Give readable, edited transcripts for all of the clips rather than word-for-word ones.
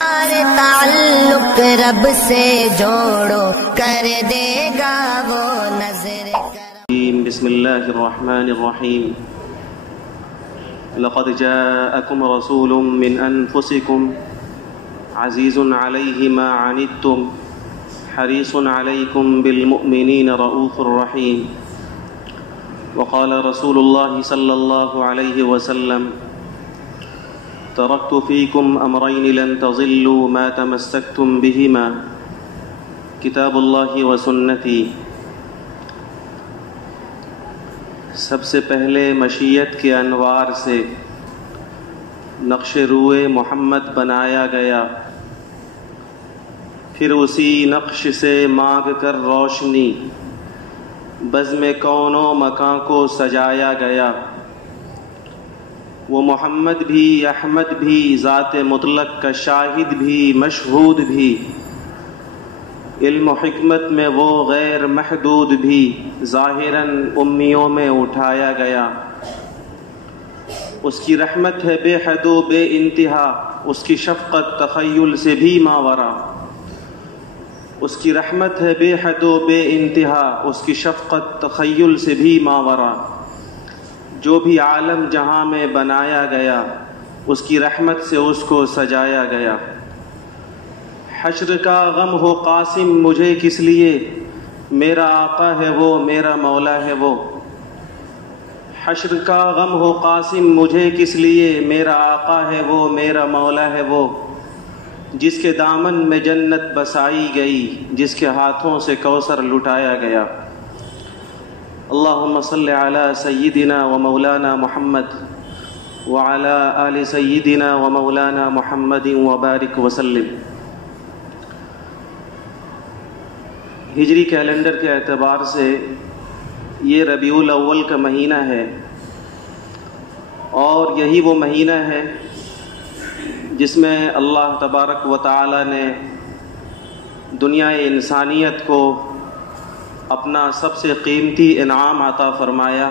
تعلق رب سے جوڑو کر دے گا وہ نظر کرم۔ بسم اللہ الرحمن الرحیم۔ لقد جاءکم رسول من انفسکم عزیز علیہ ما عنتم حریص علیکم بالمؤمنین رؤوف رحیم۔ وقال رسول اللہ صلی اللہ علیہ وسلم ترکت فیکم امرین لن تضلوا ما تمسکتم بہما کتاب اللہ و سنتی۔ سب سے پہلے مشیت کے انوار سے نقش روئے محمد بنایا گیا، پھر اسی نقش سے مانگ کر روشنی بزم کون و مکان کو سجایا گیا۔ وہ محمد بھی، احمد بھی، ذات مطلق کا شاہد بھی، مشہود بھی، علم و حکمت میں وہ غیر محدود بھی، ظاہراً امیوں میں اٹھایا گیا۔ اس کی رحمت ہے بے حد و بے انتہا، اس کی شفقت تخیل سے بھی ماورا۔ اس کی رحمت ہے بے حد و بے انتہا، اس کی شفقت تخیل سے بھی ماورا۔ جو بھی عالم جہاں میں بنایا گیا، اس کی رحمت سے اس کو سجایا گیا۔ حشر کا غم ہو قاسم مجھے کس لیے، میرا آقا ہے وہ، میرا مولا ہے وہ۔ حشر کا غم ہو قاسم مجھے کس لیے، میرا آقا ہے وہ، میرا مولا ہے وہ۔ جس کے دامن میں جنت بسائی گئی، جس کے ہاتھوں سے کوثر لٹایا گیا۔ اللہم صلی علی سیدنا و مولانا محمد وعلی آل سیدنا و مولانا محمد وبارک وسلم۔ ہجری کیلنڈر کے اعتبار سے یہ ربیع الاول کا مہینہ ہے، اور یہی وہ مہینہ ہے جس میں اللہ تبارک و تعالی نے دنیا انسانیت کو اپنا سب سے قیمتی انعام عطا فرمایا۔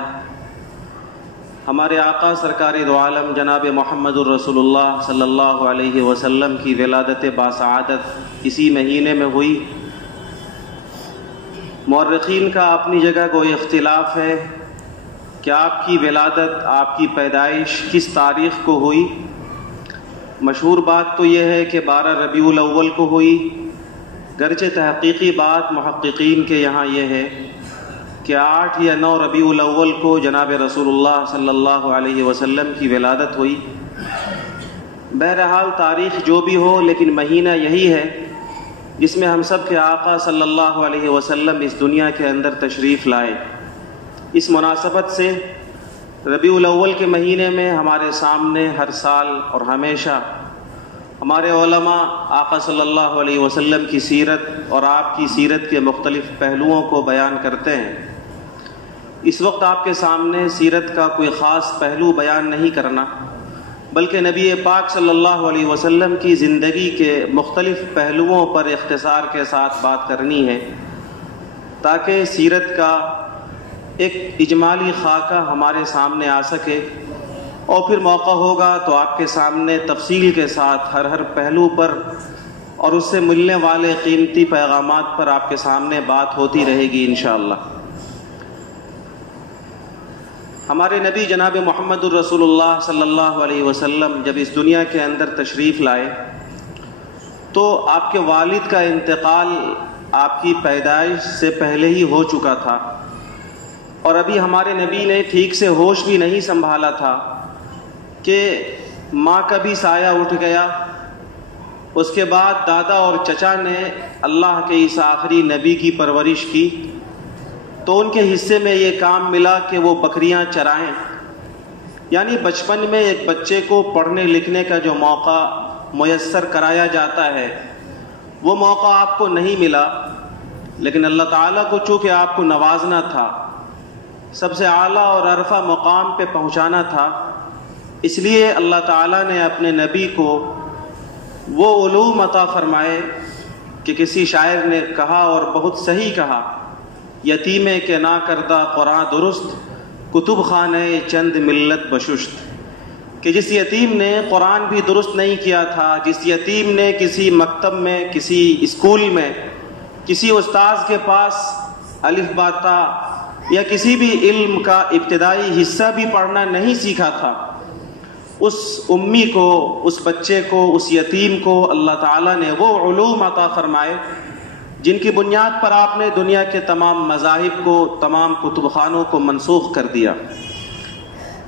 ہمارے آقا سرکار دو عالم جناب محمد الرسول اللہ صلی اللہ علیہ وسلم کی ولادت باسعادت اسی مہینے میں ہوئی۔ مورخین کا اپنی جگہ کوئی اختلاف ہے کہ آپ کی ولادت، آپ کی پیدائش کس تاریخ کو ہوئی۔ مشہور بات تو یہ ہے کہ 12 ربیع الاول کو ہوئی، گرچہ تحقیقی بات محققین کے یہاں یہ ہے کہ 8 یا 9 ربیع الاول کو جناب رسول اللہ صلی اللہ علیہ وسلم کی ولادت ہوئی۔ بہرحال تاریخ جو بھی ہو، لیکن مہینہ یہی ہے جس میں ہم سب کے آقا صلی اللہ علیہ وسلم اس دنیا کے اندر تشریف لائے۔ اس مناسبت سے ربیع الاول کے مہینے میں ہمارے سامنے ہر سال اور ہمیشہ ہمارے علماء آقا صلی اللہ علیہ وسلم کی سیرت اور آپ کی سیرت کے مختلف پہلوؤں کو بیان کرتے ہیں۔ اس وقت آپ کے سامنے سیرت کا کوئی خاص پہلو بیان نہیں کرنا، بلکہ نبی پاک صلی اللہ علیہ وسلم کی زندگی کے مختلف پہلوؤں پر اختصار کے ساتھ بات کرنی ہے، تاکہ سیرت کا ایک اجمالی خاکہ ہمارے سامنے آ سکے، اور پھر موقع ہوگا تو آپ کے سامنے تفصیل کے ساتھ ہر پہلو پر اور اس سے ملنے والے قیمتی پیغامات پر آپ کے سامنے بات ہوتی رہے گی انشاءاللہ۔ ہمارے نبی جناب محمد الرسول اللہ صلی اللہ علیہ وسلم جب اس دنیا کے اندر تشریف لائے تو آپ کے والد کا انتقال آپ کی پیدائش سے پہلے ہی ہو چکا تھا، اور ابھی ہمارے نبی نے ٹھیک سے ہوش بھی نہیں سنبھالا تھا کہ ماں کا بھی سایہ اٹھ گیا۔ اس کے بعد دادا اور چچا نے اللہ کے اس آخری نبی کی پرورش کی، تو ان کے حصے میں یہ کام ملا کہ وہ بکریاں چرائیں۔ یعنی بچپن میں ایک بچے کو پڑھنے لکھنے کا جو موقع میسر کرایا جاتا ہے، وہ موقع آپ کو نہیں ملا، لیکن اللہ تعالیٰ کو چونکہ آپ کو نوازنا تھا، سب سے اعلیٰ اور عرفہ مقام پہ پہنچانا تھا، اس لیے اللہ تعالیٰ نے اپنے نبی کو وہ علوم عطا فرمائے کہ کسی شاعر نے کہا اور بہت صحیح کہا، یتیمے کے نا کردہ قرآن درست، کتب خانے چند ملت بششت، کہ جس یتیم نے قرآن بھی درست نہیں کیا تھا، جس یتیم نے کسی مکتب میں، کسی اسکول میں، کسی استاذ کے پاس الف با تا یا کسی بھی علم کا ابتدائی حصہ بھی پڑھنا نہیں سیکھا تھا، اس امی کو، اس بچے کو، اس یتیم کو اللہ تعالیٰ نے وہ علوم عطا فرمائے جن کی بنیاد پر آپ نے دنیا کے تمام مذاہب کو، تمام کتب خانوں کو منسوخ کر دیا۔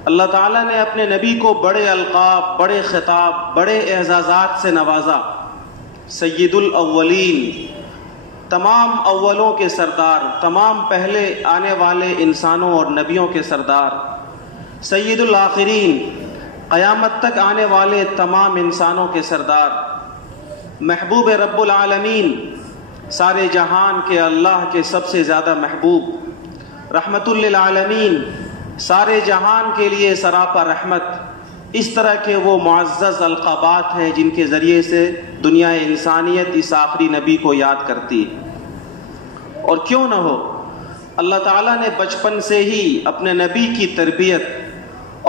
اللہ تعالیٰ نے اپنے نبی کو بڑے القاب، بڑے خطاب، بڑے اعزازات سے نوازا۔ سید الاولین، تمام اولوں کے سردار، تمام پہلے آنے والے انسانوں اور نبیوں کے سردار۔ سید الآخرین، قیامت تک آنے والے تمام انسانوں کے سردار۔ محبوب رب العالمین، سارے جہان کے اللہ کے سب سے زیادہ محبوب۔ رحمت للعالمین، سارے جہان کے لیے سراپا رحمت۔ اس طرح کے وہ معزز القابات ہیں جن کے ذریعے سے دنیا انسانیت اس آخری نبی کو یاد کرتی ہے۔ اور کیوں نہ ہو، اللہ تعالیٰ نے بچپن سے ہی اپنے نبی کی تربیت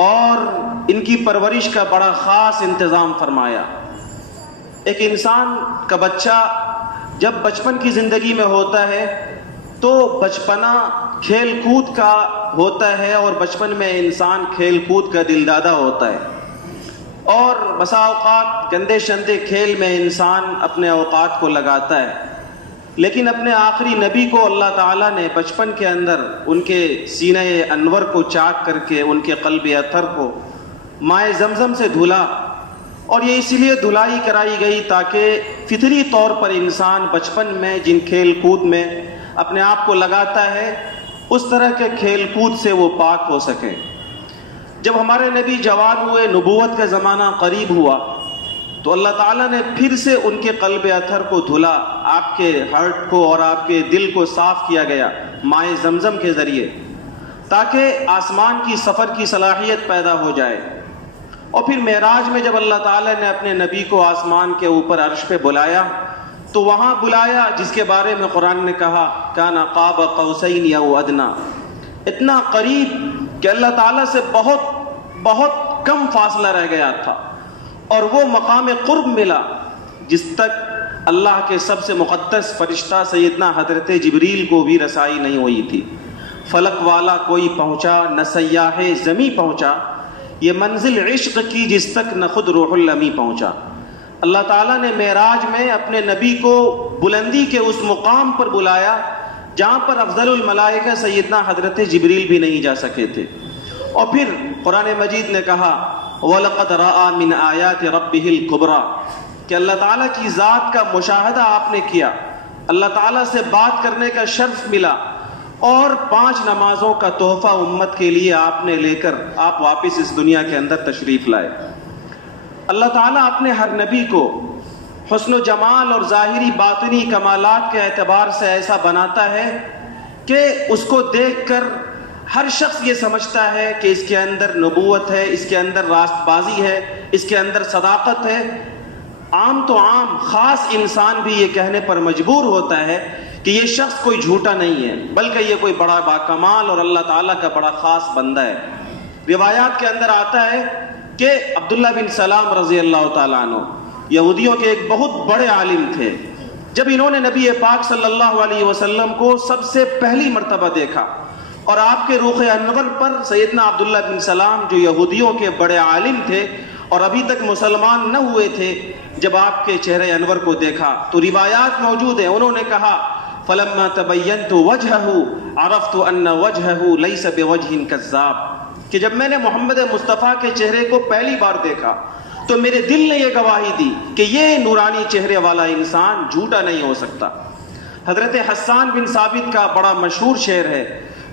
اور ان کی پرورش کا بڑا خاص انتظام فرمایا۔ ایک انسان کا بچہ جب بچپن کی زندگی میں ہوتا ہے تو بچپنا کھیل کود کا ہوتا ہے، اور بچپن میں انسان کھیل کود کا دلدادہ ہوتا ہے، اور بسا اوقات گندے شندے کھیل میں انسان اپنے اوقات کو لگاتا ہے۔ لیکن اپنے آخری نبی کو اللہ تعالیٰ نے بچپن کے اندر ان کے سینہ انور کو چاک کر کے ان کے قلب اطہر کو مائے زمزم سے دھلا، اور یہ اسی لیے دھلائی کرائی گئی تاکہ فطری طور پر انسان بچپن میں جن کھیل کود میں اپنے آپ کو لگاتا ہے اس طرح کے کھیل کود سے وہ پاک ہو سکے۔ جب ہمارے نبی جوان ہوئے، نبوت کا زمانہ قریب ہوا، تو اللہ تعالیٰ نے پھر سے ان کے قلب اطہر کو دھلا، آپ کے ہارٹ کو اور آپ کے دل کو صاف کیا گیا مائے زمزم کے ذریعے، تاکہ آسمان کی سفر کی صلاحیت پیدا ہو جائے۔ اور پھر معراج میں جب اللہ تعالیٰ نے اپنے نبی کو آسمان کے اوپر عرش پہ بلایا، تو وہاں بلایا جس کے بارے میں قرآن نے کہا کان قاب قوسین او ادنی، اتنا قریب کہ اللہ تعالیٰ سے بہت کم فاصلہ رہ گیا تھا، اور وہ مقام قرب ملا جس تک اللہ کے سب سے مقدس فرشتہ سیدنا حضرت جبریل کو بھی رسائی نہیں ہوئی تھی۔ فلک والا کوئی پہنچا نہ سیاح زمیں پہنچا، یہ منزل عشق کی جس تک نہ خود روح الامی پہنچا۔ اللہ تعالیٰ نے معراج میں اپنے نبی کو بلندی کے اس مقام پر بلایا جہاں پر افضل الملائکہ سیدنا حضرت جبریل بھی نہیں جا سکے تھے۔ اور پھر قرآن مجید نے کہا وَلَقَدْ رَأَى مِنْ آيَاتِ رَبِّهِ الْكُبْرَى، کہ اللہ تعالیٰ کی ذات کا مشاہدہ آپ نے کیا، اللہ تعالیٰ سے بات کرنے کا شرف ملا، اور 5 نمازوں کا تحفہ امت کے لیے آپ نے لے کر آپ واپس اس دنیا کے اندر تشریف لائے۔ اللہ تعالیٰ اپنے ہر نبی کو حسن و جمال اور ظاہری باطنی کمالات کے اعتبار سے ایسا بناتا ہے کہ اس کو دیکھ کر ہر شخص یہ سمجھتا ہے کہ اس کے اندر نبوت ہے، اس کے اندر راست بازی ہے، اس کے اندر صداقت ہے۔ عام تو عام، خاص انسان بھی یہ کہنے پر مجبور ہوتا ہے کہ یہ شخص کوئی جھوٹا نہیں ہے، بلکہ یہ کوئی بڑا باکمال اور اللہ تعالیٰ کا بڑا خاص بندہ ہے۔ روایات کے اندر آتا ہے کہ عبداللہ بن سلام رضی اللہ تعالیٰ عنہ یہودیوں کے ایک بہت بڑے عالم تھے۔ جب انہوں نے نبی پاک صلی اللہ علیہ وسلم کو سب سے پہلی مرتبہ دیکھا، اور آپ کے رخ انور پر سیدنا عبداللہ بن سلام جو یہودیوں کے بڑے عالم تھے اور ابھی تک مسلمان نہ ہوئے تھے، جب آپ کے چہرے انور کو دیکھا تو روایات موجود ہیں، انہوں نے کہا فلما تبینت وجہہ عرفت ان وجہہ لیس بوجہ کذاب، کہ جب میں نے محمد مصطفیٰ کے چہرے کو پہلی بار دیکھا تو میرے دل نے یہ گواہی دی کہ یہ نورانی چہرے والا انسان جھوٹا نہیں ہو سکتا۔ حضرت حسان بن ثابت کا بڑا مشہور شعر ہے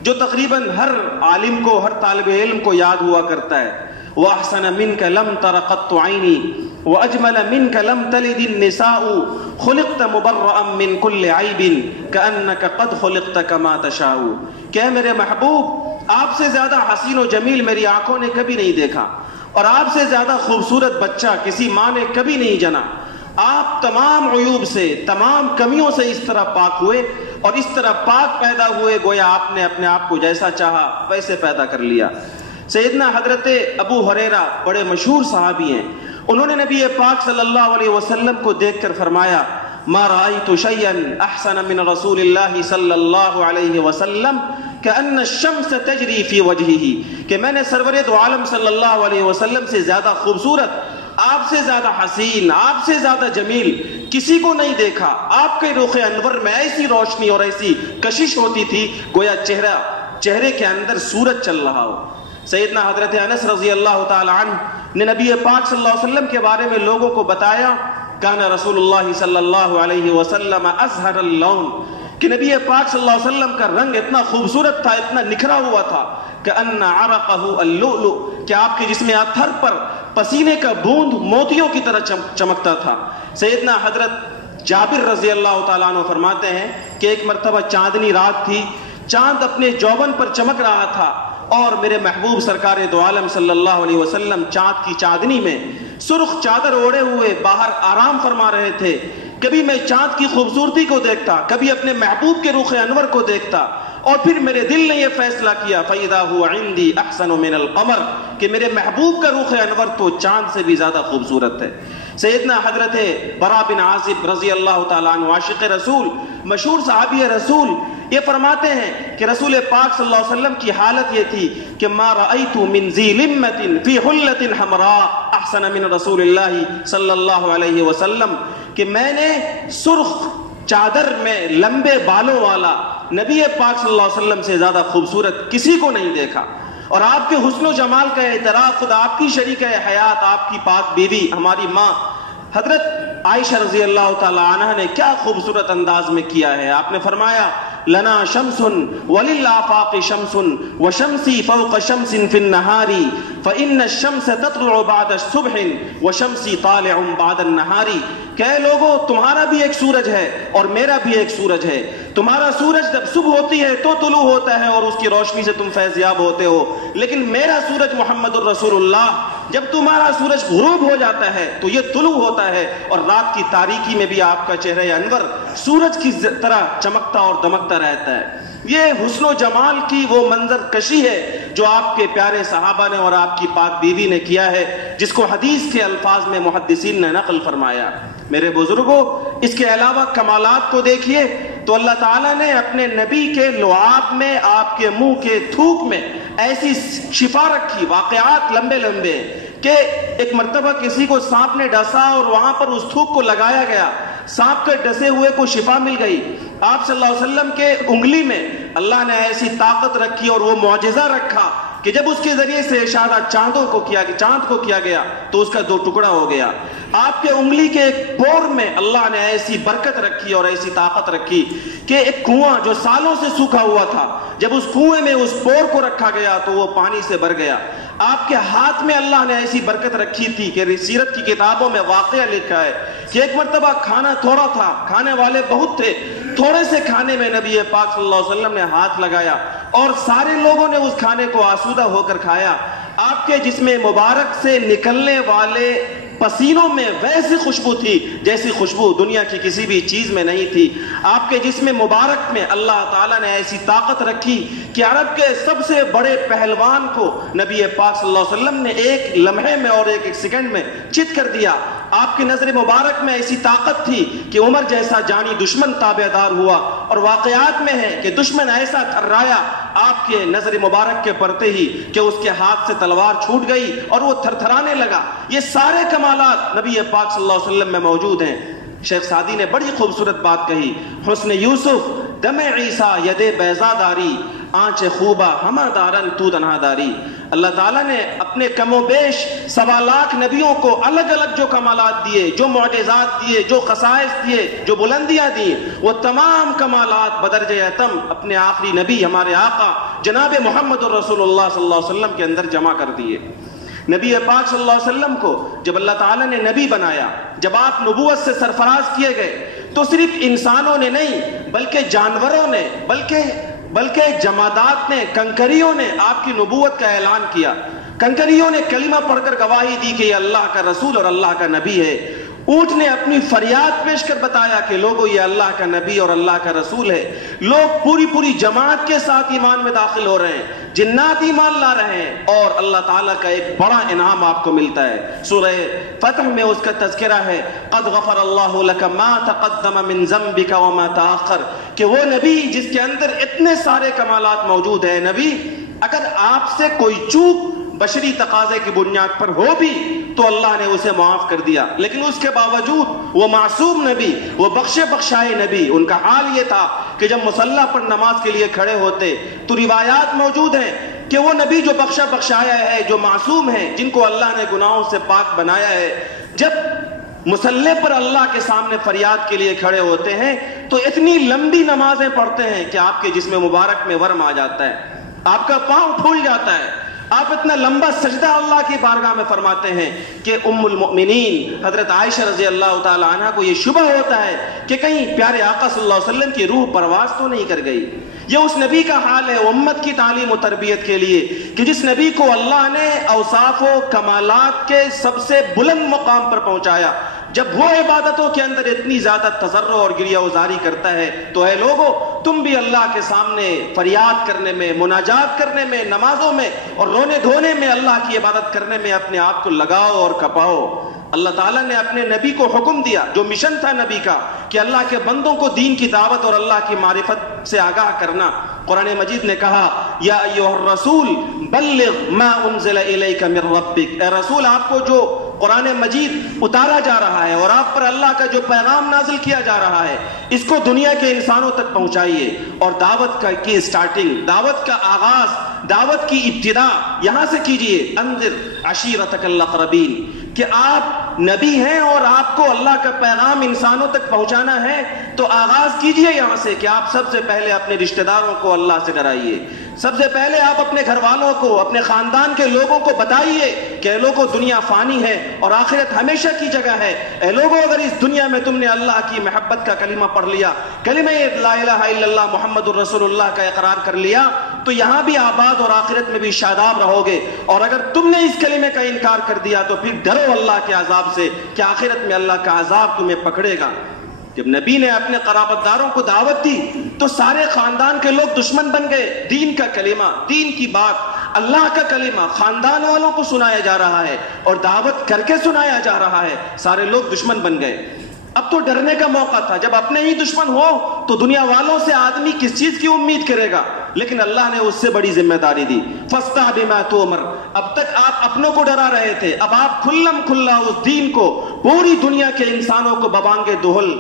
جو تقریباً ہر عالم کو، ہر طالب علم کو یاد ہوا کرتا ہے، وَأَحْسَنَ مِنْكَ لَمْ تَرَ قَطُّ عَيْنِي وَأَجْمَلَ مِنْكَ لَمْ تَلِدِ النِّسَاءُ خُلِقْتَ مُبَرَّأً مِنْ كُلِّ عَيْبٍ كَأَنَّكَ قَدْ خُلِقْتَ كَمَا تَشَاءُ، کہ میرے محبوب آپ سے زیادہ حسین و جمیل میری آنکھوں نے کبھی نہیں دیکھا، اور آپ سے زیادہ خوبصورت بچہ کسی ماں نے کبھی نہیں جنا۔ آپ تمام عیوب سے، تمام کمیوں سے اس طرح پاک ہوئے اور اس طرح پاک پیدا ہوئے گویا آپ نے اپنے آپ کو جیسا چاہا ویسے پیدا کر لیا۔ سیدنا حضرت ابو ہریرہ بڑے مشہور صحابی ہیں، انہوں نے نبی پاک صلی اللہ علیہ وسلم کو دیکھ کر فرمایا ما رأيت شيئا احسن من رسول الله صلی اللہ علیہ وسلم كأن الشمس تجری فی وجہہ، کہ میں نے سرور دو عالم صلی اللہ علیہ وسلم سے زیادہ خوبصورت، آپ سے زیادہ حسین، آپ سے زیادہ جمیل کسی کو نہیں دیکھا۔ آپ کے رخ انور میں ایسی روشنی اور ایسی کشش ہوتی تھی گویا چہرے کے اندر سورج چل رہا ہو۔ سیدنا حضرت انس رضی اللہ تعالی عنہ نے نبی پاک صلی اللہ علیہ وسلم کے بارے میں لوگوں کو بتایا، کان رسول اللہ صلی اللہ علیہ وسلم ازہر اللون، کہ نبی پاک صلی اللہ علیہ وسلم کا رنگ اتنا خوبصورت تھا، اتنا نکھرا ہوا تھا کہ ان عرقہ اللؤلؤ، کہ آپ کے جسم اطہر پر پسینے کا بوند موتیوں کی طرح چمکتا تھا۔ سیدنا حضرت جابر رضی اللہ تعالیٰ عنہ فرماتے ہیں کہ ایک مرتبہ چاندنی رات تھی، چاند اپنے جوبن پر چمک رہا تھا اور میرے محبوب سرکار دو عالم صلی اللہ علیہ وسلم چاند کی چاندنی میں سرخ چادر اوڑے ہوئے باہر آرام فرما رہے تھے۔ کبھی میں چاند کی خوبصورتی کو دیکھتا، کبھی اپنے محبوب کے رخ انور کو دیکھتا، اور پھر میرے دل نے یہ فیصلہ کیا فَإِذَا هُوَ عِنْدِي أَحْسَنُ مِنَ الْقَمَرِ، کہ میرے محبوب کا رخ انور تو چاند سے بھی زیادہ خوبصورت ہے۔ سیدنا حضرت برا بن عازب رضی اللہ تعالیٰ عنہ عاشق رسول، مشہور صحابی رسول، یہ فرماتے ہیں کہ رسول پاک صلی اللہ علیہ وسلم کی حالت یہ تھی کہ ما رأیت من ذی لمۃ فی حلۃ حمراء احسن من رسول اللہ صلی اللہ علیہ وسلم، کہ میں نے سرخ چادر میں لمبے بالوں والا نبی پاک صلی اللہ علیہ وسلم سے زیادہ خوبصورت کسی کو نہیں دیکھا۔ اور آپ کے حسن و جمال کا اعتراف خود آپ کی شریکہ حیات، آپ کی پاک بیوی، ہماری ماں حضرت عائشہ رضی اللہ تعالی عنہ نے کیا خوبصورت انداز میں کیا ہے۔ آپ نے فرمایا لنا شمس وللآفاق شمس وشمسی فوق شمس فی النہار فإن الشمس تطلع بعد الصبح وشمسی طالع بعد النہار، کہ اے لوگو تمہارا بھی ایک سورج ہے اور میرا بھی ایک سورج ہے، تمہارا سورج جب صبح ہوتی ہے تو طلوع ہوتا ہے اور اس کی روشنی سے تم فیضیاب ہوتے ہو، لیکن میرا سورج محمد الرسول اللہ جب تمہارا سورج غروب ہو جاتا ہے تو یہ طلوع ہوتا ہے، اور رات کی تاریکی میں بھی آپ کا چہرہ انور سورج کی طرح چمکتا اور دمکتا رہتا ہے۔ یہ حسن و جمال کی وہ منظر کشی ہے جو آپ کے پیارے صحابہ نے اور آپ کی پاک بیوی نے کیا ہے، جس کو حدیث کے الفاظ میں محدثین نے نقل فرمایا۔ میرے بزرگوں، اس کے علاوہ کمالات کو دیکھیے تو اللہ تعالیٰ نے اپنے نبی کے لعاب میں، آپ کے منہ کے تھوک میں ایسی شفا رکھی، واقعات لمبے لمبے، کہ ایک مرتبہ کسی کو سانپ نے ڈسا اور وہاں پر اس تھوک کو لگایا گیا، سانپ کے ڈسے ہوئے کو شفا مل گئی۔ آپ صلی اللہ علیہ وسلم کے انگلی میں اللہ نے ایسی طاقت رکھی اور وہ معجزہ رکھا کہ جب اس کے ذریعے سے اشارہ چاند کو کیا گیا تو اس کا دو ٹکڑا ہو گیا۔ آپ کے انگلی کے ایک پور میں اللہ نے ایسی برکت رکھی اور ایسی طاقت رکھی کہ ایک کنواں جو سالوں سے سوکھا ہوا تھا، جب اس کنویں میں اس پور کو رکھا گیا تو وہ پانی سے بھر گیا۔ آپ کے ہاتھ میں اللہ نے ایسی برکت رکھی تھی کہ سیرت کی کتابوں میں واقعہ لکھا ہے کہ ایک مرتبہ کھانا تھوڑا تھا، کھانے والے بہت تھے، تھوڑے سے کھانے میں نبی پاک صلی اللہ علیہ وسلم نے ہاتھ لگایا اور سارے لوگوں نے اس کھانے کو آسودہ ہو کر کھایا۔ آپ کے جسم مبارک سے نکلنے والے پسینوں میں ویسی خوشبو تھی جیسی خوشبو دنیا کی کسی بھی چیز میں نہیں تھی۔ آپ کے جسم مبارک میں اللہ تعالیٰ نے ایسی طاقت رکھی کہ عرب کے سب سے بڑے پہلوان کو نبی پاک صلی اللہ علیہ وسلم نے ایک لمحے میں اور ایک سیکنڈ میں چت کر دیا۔ آپ کی نظر مبارک میں ایسی طاقت تھی کہ عمر جیسا جانی دشمن تابع دار ہوا، اور واقعات میں ہے کہ دشمن ایسا تھرایا آپ کے نظر مبارک کے پڑتے ہی کہ اس کے ہاتھ سے تلوار چھوٹ گئی اور وہ تھرتھرانے لگا۔ یہ سارے کمالات نبی پاک صلی اللہ علیہ وسلم میں موجود ہیں۔ شیخ سعدی نے بڑی خوبصورت بات کہی، حسن یوسف دم عیسیٰ ید بیضا داری آنچ خوبہ ہمہ دارن تو تنہا داری۔ اللہ تعالیٰ نے اپنے کم و بیش 1.25 لاکھ نبیوں کو الگ الگ جو کمالات دیے، جو معجزات دیے، جو خصائص دیے، جو بلندیاں دی، وہ تمام کمالات بدرجہ اتم اپنے آخری نبی ہمارے آقا جناب محمد الرسول اللہ صلی اللہ علیہ وسلم کے اندر جمع کر دیے۔ نبی پاک صلی اللہ علیہ وسلم کو جب اللہ تعالیٰ نے نبی بنایا، جب آپ نبوت سے سرفراز کیے گئے، تو صرف انسانوں نے نہیں بلکہ جانوروں نے، بلکہ جمادات نے، کنکریوں نے آپ کی نبوت کا اعلان کیا۔ کنکریوں نے کلمہ پڑھ کر گواہی دی کہ یہ اللہ کا رسول اور اللہ کا نبی ہے۔ اونٹ نے اپنی فریاد پیش کر بتایا کہ لوگو یہ اللہ کا نبی اور اللہ کا رسول ہے. لوگ پوری جماعت کے ساتھ ایمان میں داخل ہو رہے ہیں, جنات ایمان لا رہے ہیں, اور اللہ تعالیٰ کا ایک بڑا انعام آپ کو ملتا ہے. سورہ فتح میں اس کا تذکرہ ہے, قد غفر اللہ لک ما تقدم من ذنبک وما تاخر, کہ وہ نبی جس کے اندر اتنے سارے کمالات موجود ہیں. نبی اگر آپ سے کوئی چوک بشری تقاضے کی بنیاد پر ہو بھی تو اللہ نے اسے معاف کر دیا, لیکن اس کے باوجود وہ معصوم نبی, وہ بخشے بخشائے نبی, ان کا حال یہ تھا کہ جب مصلی پر نماز کے لیے کھڑے ہوتے تو روایات موجود ہیں کہ وہ نبی جو بخشا بخشایا ہے, جو معصوم ہیں, جن کو اللہ نے گناہوں سے پاک بنایا ہے, جب مصلی پر اللہ کے سامنے فریاد کے لیے کھڑے ہوتے ہیں تو اتنی لمبی نمازیں پڑھتے ہیں کہ آپ کے جسم مبارک میں ورم آ جاتا ہے, آپ کا پاؤں پھول جاتا ہے. آپ اتنا لمبا سجدہ اللہ کی بارگاہ میں فرماتے ہیں کہ ام المؤمنین حضرت عائشہ رضی اللہ تعالی عنہ کو یہ شبہ ہوتا ہے کہ کہیں پیارے آقا صلی اللہ علیہ وسلم کی روح پرواز تو نہیں کر گئی. یہ اس نبی کا حال ہے امت کی تعلیم و تربیت کے لیے کہ جس نبی کو اللہ نے اوصاف و کمالات کے سب سے بلند مقام پر پہنچایا, جب وہ عبادتوں کے اندر اتنی زیادہ تضرع اور گریہ وزاری کرتا ہے تو اے لوگو تم بھی اللہ کے سامنے فریاد کرنے میں, مناجات کرنے میں, نمازوں میں اور رونے دھونے میں, اللہ کی عبادت کرنے میں اپنے آپ کو لگاؤ اور کپاؤ. اللہ تعالیٰ نے اپنے نبی کو حکم دیا, جو مشن تھا نبی کا, کہ اللہ کے بندوں کو دین کی دعوت اور اللہ کی معرفت سے آگاہ کرنا. قرآن مجید نے کہا یا ایھا الرسول بلغ ما انزل الیک من ربک, اے رسول آپ کو جو قرآن مجید اتارا جا رہا ہے اور آپ پر اللہ کا جو پیغام نازل کیا جا رہا ہے اس کو دنیا کے انسانوں تک پہنچائیے. اور دعوت کی سٹارٹنگ, دعوت کا آغاز, دعوت کی ابتدا یہاں سے کیجئے. انذر عشیرتک الاقربین, کہ آپ نبی ہیں اور آپ کو اللہ کا پیغام انسانوں تک پہنچانا ہے تو آغاز کیجئے یہاں سے کہ آپ سب سے پہلے اپنے رشتہ داروں کو اللہ سے ڈرائیے. سب سے پہلے آپ اپنے گھر والوں کو, اپنے خاندان کے لوگوں کو بتائیے کہ اے لوگوں دنیا فانی ہے اور آخرت ہمیشہ کی جگہ ہے. اے لوگوں اگر اس دنیا میں تم نے اللہ کی محبت کا کلمہ پڑھ لیا, کلمہ لا الہ الا اللہ محمد الرسول اللہ کا اقرار کر لیا تو یہاں بھی آباد اور آخرت میں بھی شاداب رہو گے. اور اگر تم نے اس کلمے کا انکار کر دیا تو پھر ڈرو اللہ کے عذاب سے کہ آخرت میں اللہ کا عذاب تمہیں پکڑے گا. جب نبی نے اپنے قرابت داروں کو دعوت دی تو سارے خاندان کے لوگ دشمن بن گئے. دین کا کلمہ, دین کی بات, اللہ کا کلمہ خاندان والوں کو سنایا جا رہا ہے اور دعوت کر کے سنایا جا رہا ہے, سارے لوگ دشمن بن گئے. اب تو ڈرنے کا موقع تھا, جب اپنے ہی دشمن ہو تو دنیا والوں سے آدمی کس چیز کی امید کرے گا, لیکن اللہ نے اس سے بڑی ذمہ داری دی. فاصدع بما تؤمر, اب تک آپ اپنوں کو ڈرا رہے تھے, اب آپ کھلم کھلا اس دین کو پوری دنیا کے انسانوں کو ببانگ دہل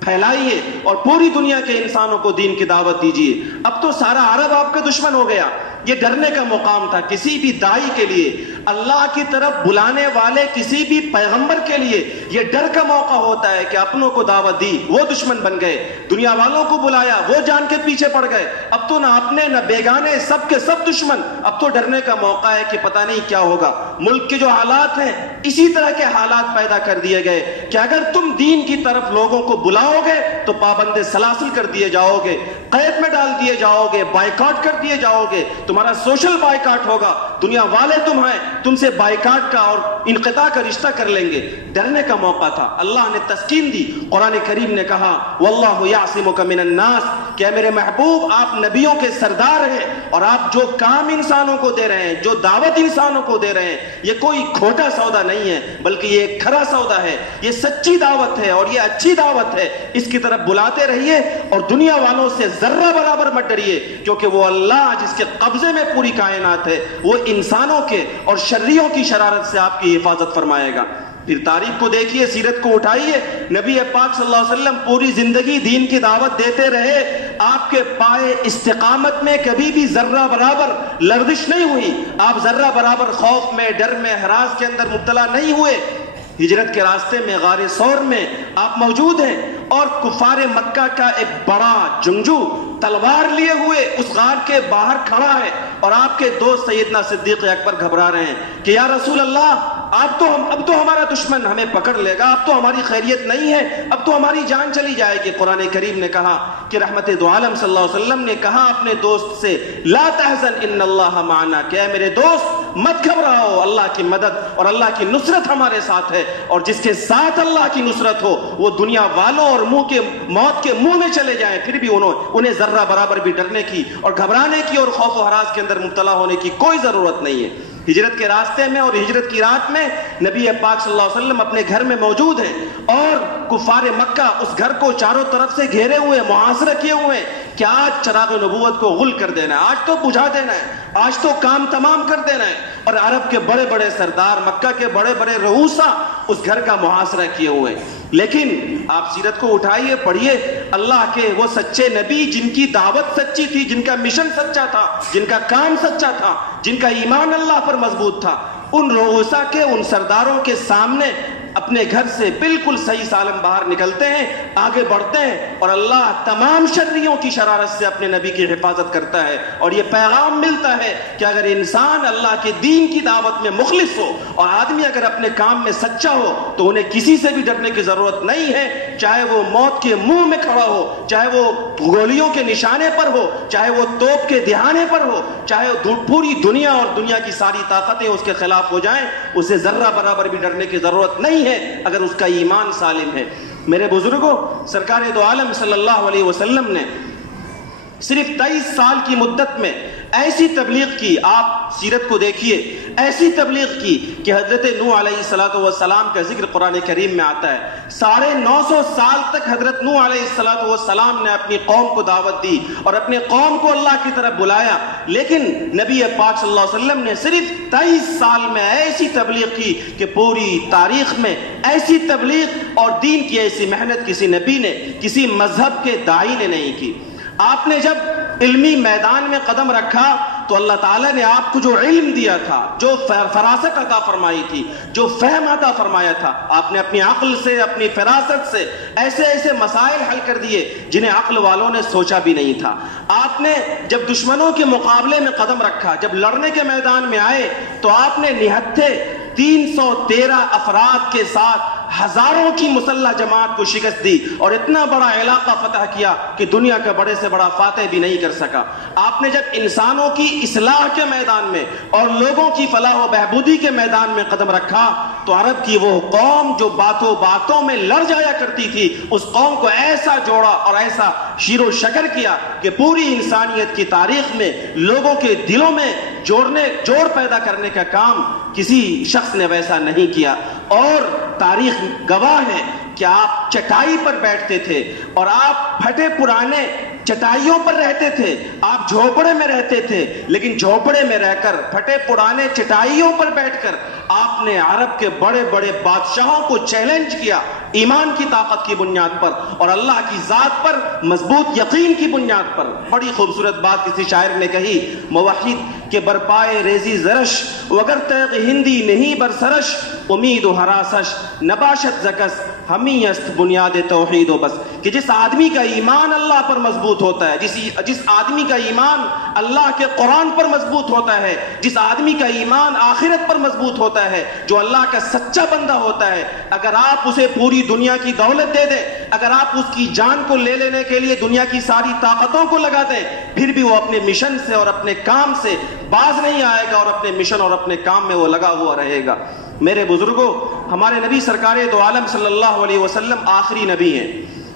پھیلائیے اور پوری دنیا کے انسانوں کو دین کی دعوت دیجیے. اب تو سارا عرب آپ کا دشمن ہو گیا. یہ ڈرنے کا مقام تھا کسی بھی داعی کے لیے, اللہ کی طرف بلانے والے کسی بھی پیغمبر کے لیے یہ ڈر کا موقع ہوتا ہے کہ اپنوں کو دعوت دی, وہ دشمن بن گئے, دنیا والوں کو بلایا, وہ جان کے پیچھے پڑ گئے. اب تو نہ اپنے نہ بیگانے, سب کے سب دشمن. اب تو ڈرنے کا موقع ہے کہ پتہ نہیں کیا ہوگا. ملک کے جو حالات ہیں اسی طرح کے حالات پیدا کر دیے گئے کہ اگر تم دین کی طرف لوگوں کو بلاؤ گے تو پابند سلاسل کر دیے جاؤ گے, قید میں ڈال دیے جاؤ گے, بائیکاٹ کر دیے جاؤ گے, تمہارا سوشل بائیکاٹ ہوگا, دنیا والے تم سے بائیکاٹ کا اور انقطاع کا رشتہ کر لیں گے. ڈرنے کا موقع تھا, اللہ نے تسکین دی. قرآن کریم نے کہا واللہ یعصمک من الناس, کہ اے میرے محبوب آپ نبیوں کے سردار ہیں اور آپ جو کام انسانوں کو دے رہے ہیں, جو دعوت انسانوں کو دے رہے ہیں, یہ کوئی کھوٹا سودا نہیں ہے بلکہ یہ ایک کھرا سودا ہے, یہ سچی دعوت ہے اور یہ اچھی دعوت ہے. اس کی طرف بلاتے رہیے اور دنیا والوں سے ذرہ برابر مت ڈریے, کیونکہ وہ اللہ جس کے قبضے میں پوری کائنات ہے وہ انسانوں کے اور شریوں کی شرارت سے آپ کی حفاظت فرمائے گا. پھر تاریخ کو دیکھیے, سیرت کو اٹھائیے. نبی پاک صلی اللہ علیہ وسلم پوری زندگی دین کی دعوت دیتے رہے, آپ کے پائے استقامت میں کبھی بھی ذرہ برابر لرزش نہیں ہوئی, آپ ذرہ برابر خوف میں, ڈر میں, ہراس کے اندر مبتلا نہیں ہوئے. ہجرت کے راستے میں غار ثور میں آپ موجود ہیں اور کفار مکہ کا ایک بڑا جنگجو تلوار لیے ہوئے اس غار کے باہر کھڑا ہے اور آپ کے دوست سیدنا صدیق اکبر گھبرا رہے ہیں کہ یا رسول اللہ اب تو ہمارا دشمن ہمیں پکڑ لے گا, اب تو ہماری خیریت نہیں ہے, اب تو ہماری جان چلی جائے گی. قرآن کریم نے کہا کہ رحمت دو عالم صلی اللہ علیہ وسلم نے کہا اپنے دوست سے لا تحزن ان اللہ معنا, کہ اے میرے دوست مت گھبراؤ، اللہ کی مدد اور اللہ کی نصرت ہمارے ساتھ ہے، اور جس کے ساتھ اللہ کی نصرت ہو وہ دنیا والوں اور موت کے منہ میں چلے جائیں پھر بھی انہیں ذرہ برابر بھی ڈرنے کی اور گھبرانے کی اور خوف و ہراس کے اندر مبتلا ہونے کی کوئی ضرورت نہیں ہے۔ ہجرت کے راستے میں اور ہجرت کی رات میں نبی پاک صلی اللہ علیہ وسلم اپنے گھر میں موجود ہیں، اور کفار مکہ اس گھر کو چاروں طرف سے گھیرے ہوئے محاصرہ کیے ہوئے کہ آج چراغ نبوت کو غل کر دینا ہے، آج تو بجھا دینا ہے، آج تو کام تمام کر دینا ہے۔ اور عرب کے بڑے بڑے سردار، مکہ کے بڑے بڑے رؤوسا اس گھر کا محاصرہ کیے ہوئے ہیں۔ لیکن آپ سیرت کو اٹھائیے، پڑھیے، اللہ کے وہ سچے نبی جن کی دعوت سچی تھی، جن کا مشن سچا تھا، جن کا کام سچا تھا، جن کا ایمان اللہ پر مضبوط تھا، ان رؤوسا کے، ان سرداروں کے سامنے اپنے گھر سے بالکل صحیح سالم باہر نکلتے ہیں، آگے بڑھتے ہیں، اور اللہ تمام شرریوں کی شرارت سے اپنے نبی کی حفاظت کرتا ہے۔ اور یہ پیغام ملتا ہے کہ اگر انسان اللہ کے دین کی دعوت میں مخلص ہو اور آدمی اگر اپنے کام میں سچا ہو تو انہیں کسی سے بھی ڈرنے کی ضرورت نہیں ہے، چاہے وہ موت کے منہ میں کھڑا ہو، چاہے وہ گولیوں کے نشانے پر ہو، چاہے وہ توپ کے دہانے پر ہو، چاہے پوری دنیا اور دنیا کی ساری طاقتیں اس کے خلاف ہو جائیں، اسے ذرہ برابر بھی ڈرنے کی ضرورت نہیں ہے اگر اس کا ایمان سالم ہے۔ میرے بزرگوں، سرکار دو عالم صلی اللہ علیہ وسلم نے صرف 23 سال کی مدت میں ایسی تبلیغ کی، آپ سیرت کو دیکھیے، ایسی تبلیغ کی کہ حضرت نوح علیہ السلام کا ذکر قرآن کریم میں آتا ہے۔ 950 سال تک حضرت نوح علیہ السلام نے اپنی قوم کو دعوت دی اور اپنے قوم کو اللہ کی طرف بلایا، لیکن نبی پاک صلی اللہ علیہ وسلم نے صرف 23 سال میں ایسی تبلیغ کی کہ پوری تاریخ میں ایسی تبلیغ اور دین کی ایسی محنت کسی نبی نے، کسی مذہب کے داعی نے نہیں کی۔ آپ نے جب علمی میدان میں قدم رکھا تو اللہ تعالیٰ نے آپ کو جو علم دیا تھا، جو فراست عطا فرمائی تھی، جو فہم عطا فرمایا تھا، آپ نے اپنی عقل سے، اپنی فراست سے ایسے ایسے مسائل حل کر دیے جنہیں عقل والوں نے سوچا بھی نہیں تھا۔ آپ نے جب دشمنوں کے مقابلے میں قدم رکھا، جب لڑنے کے میدان میں آئے تو آپ نے نہتھے 313 افراد کے ساتھ ہزاروں کی مسلح جماعت کو شکست دی اور اتنا بڑا علاقہ فتح کیا کہ دنیا کا بڑے سے بڑا فاتح بھی نہیں کر سکا۔ آپ نے جب انسانوں کی اصلاح کے میدان میں اور لوگوں کی فلاح و بہبودی کے میدان میں قدم رکھا تو عرب کی وہ قوم جو باتوں میں لڑ جایا کرتی تھی، اس قوم کو ایسا جوڑا اور ایسا شیر و شکر کیا کہ پوری انسانیت کی تاریخ میں لوگوں کے دلوں میں جوڑ پیدا کرنے کا کام کسی شخص نے ویسا نہیں کیا۔ اور تاریخ گواہ ہے کہ آپ چٹائی پر بیٹھتے تھے اور آپ پھٹے پرانے چٹائیوں پر رہتے تھے، آپ جھوپڑے میں رہتے تھے، لیکن جھوپڑے میں رہ کر پھٹے پرانے چٹائیوں پر بیٹھ کر آپ نے عرب کے بڑے بڑے بادشاہوں کو چیلنج کیا، ایمان کی طاقت کی بنیاد پر اور اللہ کی ذات پر مضبوط یقین کی بنیاد پر۔ بڑی خوبصورت بات کسی شاعر نے کہی، موحد کے برپائے ریزی زرش وگر تیغ ہندی نہیں برسرش، امید و حراسش نباشت زکس ہمی است بنیاد توحید و بس، کہ جس آدمی کا ایمان اللہ پر مضبوط ہوتا ہے، جس آدمی کا ایمان اللہ کے قرآن پر مضبوط ہوتا ہے، جس آدمی کا ایمان آخرت پر مضبوط ہوتا ہے، جو اللہ کا سچا بندہ ہوتا ہے، اگر آپ اسے پوری دنیا کی دولت دے دیں، اگر آپ اس کی جان کو لے لینے کے لیے دنیا کی ساری طاقتوں کو لگا دیں، پھر بھی وہ اپنے مشن سے اور اپنے کام سے باز نہیں آئے گا اور اپنے مشن اور اپنے کام میں وہ لگا ہوا رہے گا۔ میرے بزرگوں، ہمارے نبی سرکار دو عالم صلی اللہ علیہ وسلم آخری نبی ہیں۔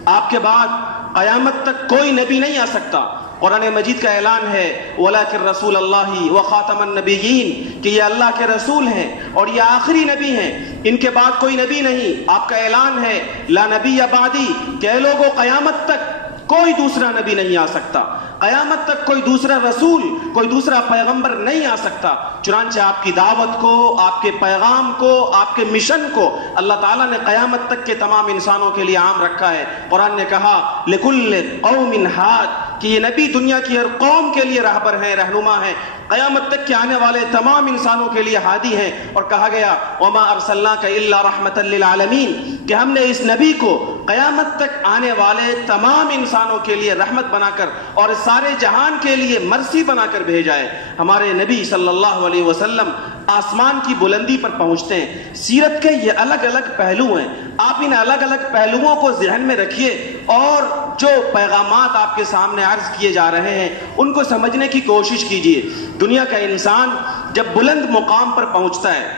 آپ کے بعد قیامت تک کوئی نبی نہیں آ سکتا۔ قرآن مجید کا اعلان ہے وَلَكِنْ رَسُولَ اللَّهِ وَخَاتَمَ النَّبِيِّينَ، کہ یہ اللہ کے رسول ہیں اور یہ آخری نبی ہیں، ان کے بعد کوئی نبی نہیں۔ آپ کا اعلان ہے لا نبی بعدی، کہ اے لوگوں قیامت تک کوئی دوسرا نبی نہیں آ سکتا، قیامت تک کوئی دوسرا رسول، کوئی دوسرا پیغمبر نہیں آ سکتا۔ چنانچہ آپ کی دعوت کو، آپ کے پیغام کو، آپ کے مشن کو اللہ تعالیٰ نے قیامت تک کے تمام انسانوں کے لیے عام رکھا ہے۔ قرآن نے کہا لِكُلِّ قَوْمٍ هَادٍ، کہ یہ نبی دنیا کی ہر قوم کے لیے راہبر ہیں، رہنما ہیں، قیامت تک کے آنے والے تمام انسانوں کے لیے ہادی ہیں۔ اور کہا گیا وَمَا أَرْسَلْنَاكَ إِلَّا رَحْمَةً لِّلْعَالَمِينَ، کہ ہم نے اس نبی کو قیامت تک آنے والے تمام انسانوں کے لیے رحمت بنا کر اور سارے جہان کے لیے مرسی بنا کر بھیجا ہے۔ ہمارے نبی صلی اللہ علیہ وسلم آسمان کی بلندی پر پہنچتے ہیں۔ سیرت کے یہ الگ الگ پہلو ہیں، آپ ان الگ الگ پہلوؤں کو ذہن میں رکھیے اور جو پیغامات آپ کے سامنے عرض کیے جا رہے ہیں ان کو سمجھنے کی کوشش کیجئے۔ دنیا کا انسان جب بلند مقام پر پہنچتا ہے،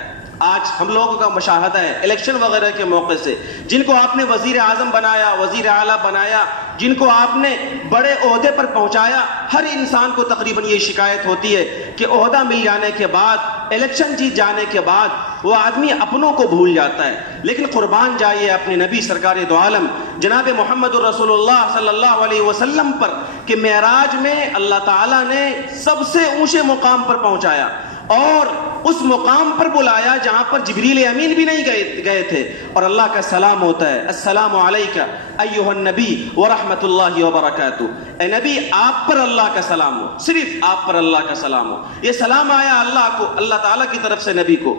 آج ہم لوگوں کا مشاہدہ ہے الیکشن وغیرہ کے موقع سے، جن کو آپ نے وزیر اعظم بنایا، وزیر اعلیٰ بنایا، جن کو آپ نے بڑے عہدے پر پہنچایا، ہر انسان کو تقریباً یہ شکایت ہوتی ہے کہ عہدہ مل جانے کے بعد، الیکشن جیت جانے کے بعد وہ آدمی اپنوں کو بھول جاتا ہے۔ لیکن قربان جائیے اپنے نبی سرکار دو عالم جناب محمد رسول اللہ صلی اللہ علیہ وسلم پر کہ معراج میں اللہ تعالیٰ نے سب سے اونچے مقام پر پہنچایا اور اس مقام پر بلایا جہاں پر جبریل امین بھی نہیں گئے تھے، اور اللہ کا سلام ہوتا ہے، السلام علیکہ ایھا النبی ورحمۃ اللہ وبرکاتہ۔ اے نبی آپ پر اللہ کا سلام ہو، صرف آپ پر اللہ کا سلام ہو۔ یہ سلام آیا اللہ تعالیٰ کی طرف سے نبی کو۔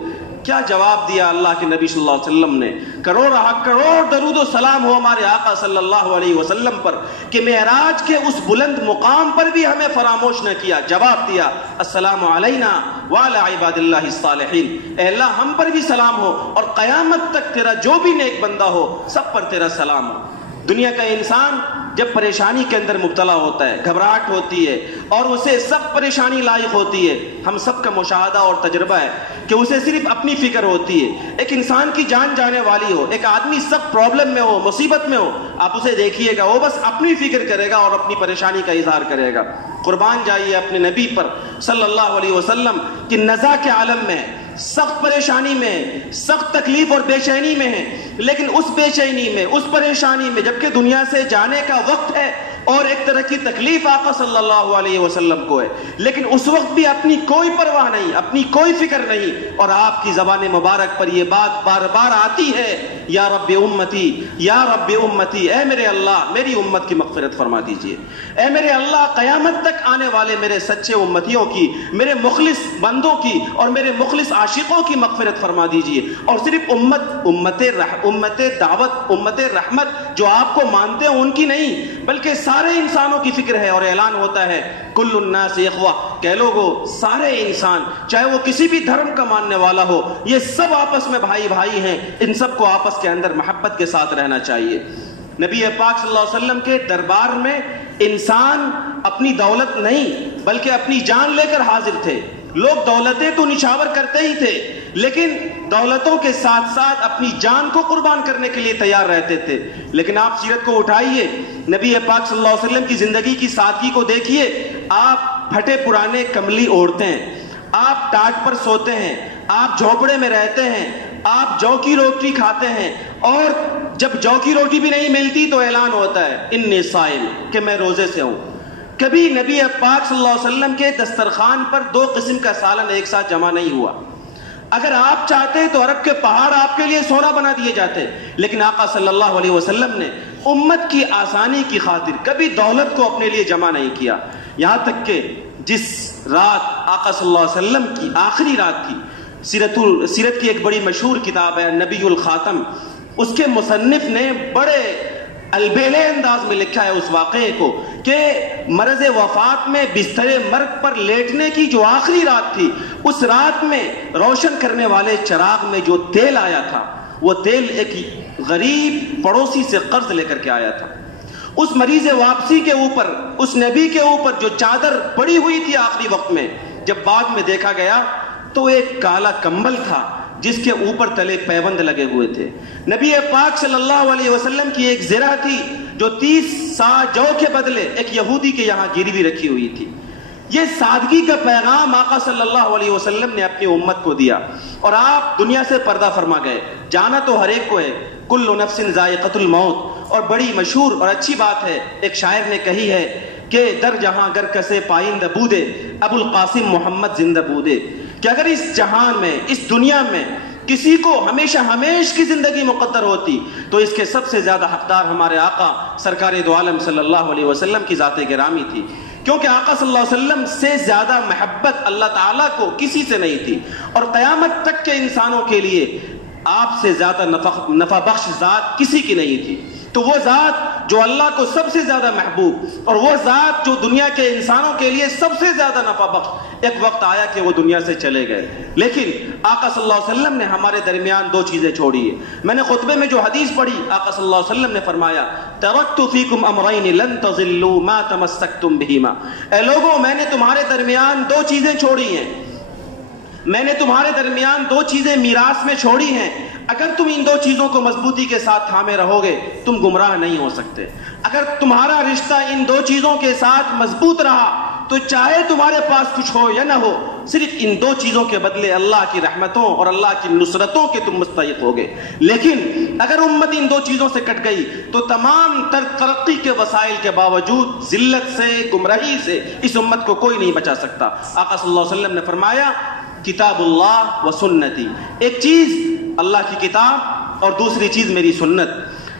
کیا جواب دیا اللہ کے نبی صلی اللہ علیہ وسلم نے؟ کروڑ درود و سلام ہو ہمارے آقا صلی اللہ علیہ وسلم پر کہ معراج کے اس بلند مقام پر بھی ہمیں فراموش نہ کیا۔ جواب دیا السلام علینا وعلی عباد اللہ الصالحین، اے اللہ ہم پر بھی سلام ہو اور قیامت تک تیرا جو بھی نیک بندہ ہو سب پر تیرا سلام ہو۔ دنیا کا انسان جب پریشانی کے اندر مبتلا ہوتا ہے، گھبراہٹ ہوتی ہے اور اسے سخت پریشانی لاحق ہوتی ہے، ہم سب کا مشاہدہ اور تجربہ ہے کہ اسے صرف اپنی فکر ہوتی ہے۔ ایک انسان کی جان جانے والی ہو، ایک آدمی سخت پرابلم میں ہو، مصیبت میں ہو، آپ اسے دیکھیے گا وہ بس اپنی فکر کرے گا اور اپنی پریشانی کا اظہار کرے گا۔ قربان جائیے اپنے نبی پر صلی اللہ علیہ وسلم کہ نزا کے عالم میں، سخت پریشانی میں، سخت تکلیف اور بے چینی میں ہے، لیکن اس بے چینی میں، اس پریشانی میں جبکہ دنیا سے جانے کا وقت ہے اور ایک طرح کی تکلیف آقا صلی اللہ علیہ وسلم کو ہے، لیکن اس وقت بھی اپنی کوئی پرواہ نہیں، اپنی کوئی فکر نہیں، اور آپ کی زبان مبارک پر یہ بات بار بار آتی ہے، یا رب امتی، یا رب امتی، اے میرے اللہ میری امت کی مغفرت فرما دیجئے، اے میرے اللہ قیامت تک آنے والے میرے سچے امتیوں کی، میرے مخلص بندوں کی اور میرے مخلص عاشقوں کی مغفرت فرما دیجئے۔ اور صرف امت دعوت، امت رحمت جو آپ کو مانتے ہیں ان کی نہیں، بلکہ سارے انسانوں کی فکر ہے، اور اعلان ہوتا ہے کل الناس اخوہ، کہ لوگوں سارے انسان چاہے وہ کسی بھی دھرم کا ماننے والا ہو، یہ سب آپس میں بھائی بھائی ہیں، ان سب کو آپس کے اندر محبت کے ساتھ رہنا چاہیے۔ نبی پاک صلی اللہ علیہ وسلم کے دربار میں انسان اپنی دولت نہیں بلکہ اپنی جان لے کر حاضر تھے۔ لوگ دولتیں تو نچھاور کرتے ہی تھے، لیکن دولتوں کے ساتھ ساتھ اپنی جان کو قربان کرنے کے لیے تیار رہتے تھے۔ لیکن آپ سیرت کو اٹھائیے، نبی پاک صلی اللہ علیہ وسلم کی زندگی کی سادگی کو دیکھیے، آپ پھٹے پرانے کملی اوڑھتے ہیں، آپ ٹاٹ پر سوتے ہیں، آپ جھونپڑے میں رہتے ہیں، آپ جو کی روٹی کھاتے ہیں، اور جب جو کی روٹی بھی نہیں ملتی تو اعلان ہوتا ہے انی صائم، کہ میں روزے سے ہوں۔ کبھی نبی پاک صلی اللہ علیہ وسلم کے دسترخوان پر 2 قسم کا سالن ایک ساتھ جمع نہیں ہوا۔ اگر آپ چاہتے تو عرب کے پہاڑ آپ کے لیے سونا بنا دیے جاتے، لیکن آقا صلی اللہ علیہ وسلم نے امت کی آسانی کی خاطر کبھی دولت کو اپنے لیے جمع نہیں کیا۔ یہاں تک کہ جس رات آقا صلی اللہ علیہ وسلم کی آخری رات تھی، سیرت کی ایک بڑی مشہور کتاب ہے نبی الخاتم، اس کے مصنف نے بڑے البیلے انداز میں لکھا ہے اس واقعے کو کہ مرض وفات میں بستر مرگ پر لیٹنے کی جو آخری رات تھی، اس رات میں روشن کرنے والے چراغ میں جو تیل آیا تھا، وہ تیل ایک غریب پڑوسی سے قرض لے کر کے آیا تھا۔ اس مریض واپسی کے اوپر، اس نبی کے اوپر جو چادر پڑی ہوئی تھی آخری وقت میں، جب بعد میں دیکھا گیا تو ایک کالا کمبل تھا جس کے اوپر تلے پیوند لگے ہوئے تھے۔ نبی پاک صلی اللہ علیہ وسلم کی ایک زرہ تھی جو 30 سا جو کے بدلے ایک یہودی کے یہاں گروی رکھی ہوئی تھی۔ یہ سادگی کا پیغام آقا صلی اللہ علیہ وسلم نے اپنی امت کو دیا، اور آپ دنیا سے پردہ فرما گئے۔ جانا تو ہر ایک کو ہے، کل نفس ذائقۃ الموت، اور بڑی مشہور اور اچھی بات ہے، ایک شاعر نے کہی ہے کہ در جہاں گر کسے پائندہ بودے، ابو القاسم محمد زندہ بودے، کہ اگر اس جہان میں، اس دنیا میں کسی کو ہمیشہ ہمیش کی زندگی مقدر ہوتی تو اس کے سب سے زیادہ حقدار ہمارے آقا سرکار دو عالم صلی اللہ علیہ وسلم کی ذات گرامی تھی، کیونکہ آقا صلی اللہ علیہ وسلم سے زیادہ محبت اللہ تعالیٰ کو کسی سے نہیں تھی، اور قیامت تک کے انسانوں کے لیے آپ سے زیادہ نفع بخش ذات کسی کی نہیں تھی۔ تو وہ ذات جو اللہ کو سب سے زیادہ محبوب اور وہ ذات جو دنیا کے انسانوں کے لیے سب سے زیادہ نفع بخش، ایک وقت آیا کہ وہ دنیا سے چلے گئے، لیکن آقا صلی اللہ علیہ وسلم نے ہمارے درمیان دو چیزیں چھوڑی ہیں۔ میں نے خطبے میں جو حدیث پڑھی، آقا صلی اللہ علیہ وسلم نے فرمایا ترکت فیکم امرین لن تضلوا ما تمسکتم بہما، اے لوگوں میں نے تمہارے درمیان دو چیزیں چھوڑی ہیں، میں نے تمہارے درمیان دو چیزیں میراث میں چھوڑی ہیں، اگر تم ان دو چیزوں کو مضبوطی کے ساتھ تھامے رہو گے تم گمراہ نہیں ہو سکتے۔ اگر تمہارا رشتہ ان دو چیزوں کے ساتھ مضبوط رہا تو چاہے تمہارے پاس کچھ ہو یا نہ ہو، صرف ان دو چیزوں کے بدلے اللہ کی رحمتوں اور اللہ کی نصرتوں کے تم مستحق ہوگے۔ لیکن اگر امت ان دو چیزوں سے کٹ گئی تو تمام ترقی کے وسائل کے باوجود ذلت سے، گمراہی سے اس امت کو کوئی نہیں بچا سکتا۔ آقا صلی اللہ علیہ وسلم نے فرمایا کتاب اللہ و سنتی، ایک چیز اللہ کی کتاب اور دوسری چیز میری سنت۔